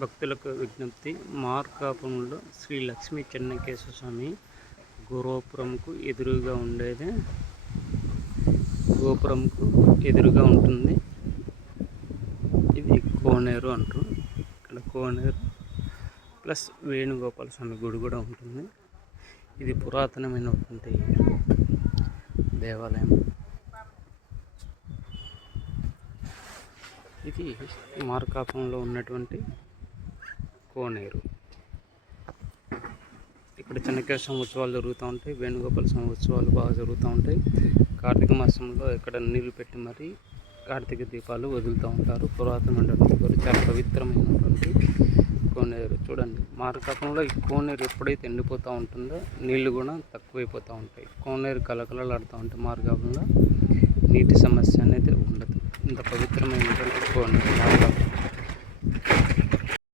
భక్తులకు విజ్ఞప్తి. మార్కాపురంలో శ్రీ లక్ష్మీ చెన్నకేశవ స్వామి గోపురంకు ఎదురుగా ఉండేది. గోపురంకు ఎదురుగా ఉంటుంది. ఇది కోనేరు అంటారు. ఇక్కడ కోనేరు ప్లస్ వేణుగోపాల స్వామి గుడి కూడా ఉంటుంది. ఇది పురాతనమైనటువంటి దేవాలయం. ఇది మార్కాపురంలో ఉన్నటువంటి కోనేరు. ఇక్కడ చెన్నకేశవ ఉత్సవాలు జరుగుతూ ఉంటాయి. వేణుగోపాల స్వామి ఉత్సవాలు బాగా జరుగుతూ ఉంటాయి. కార్తీక మాసంలో ఇక్కడ నీళ్లు పెట్టి మరీ కార్తీక దీపాలు వదులుతూ ఉంటారు. పురాతనమైనటువంటి చాలా పవిత్రమైనటువంటి కోనేరు. చూడండి, మార్కాపురంలో ఈ కోనేరు ఎప్పుడైతే ఎండిపోతూ ఉంటుందో నీళ్లు కూడా తక్కువైపోతూ ఉంటాయి. కోనేరు కలకలలాడుతూ ఉంటాయి. మార్కాపురంలో నీటి సమస్య అనేది ఉండదు. ఇంత పవిత్రమైనటువంటి కోనేరు.